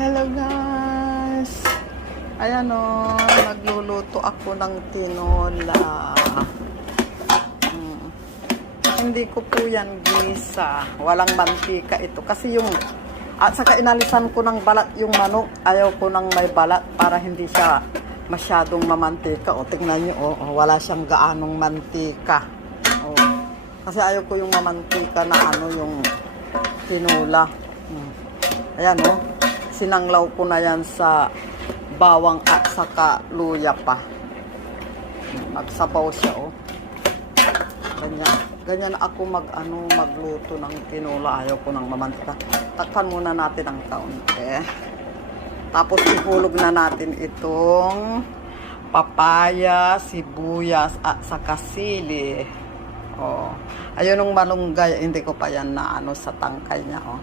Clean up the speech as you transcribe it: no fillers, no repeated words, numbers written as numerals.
Hello guys! Ayan o, nagluluto ako ng tinola. Hindi ko po yan gisa. Walang mantika ito. Kasi yung, at saka inalisan ko ng balat yung manok. Ayaw ko ng may balat para hindi siya masyadong mamantika. O, tingnan nyo, wala siyang gaanong mantika. O, kasi ayaw ko yung mamantika na yung tinola. Ayan o. Sinanglaw ko na yan sa bawang at saka luya pa. Nagsabaw siya, oh. Ganyan ako magluto ng tinola. Ayaw ko ng mamantika. Takpan muna natin ang kaunti. Tapos ihulog na natin itong papaya, sibuyas at saka sili. Oh. Ayun yung malunggay, hindi ko pa yan na sa tangkay niya, oh.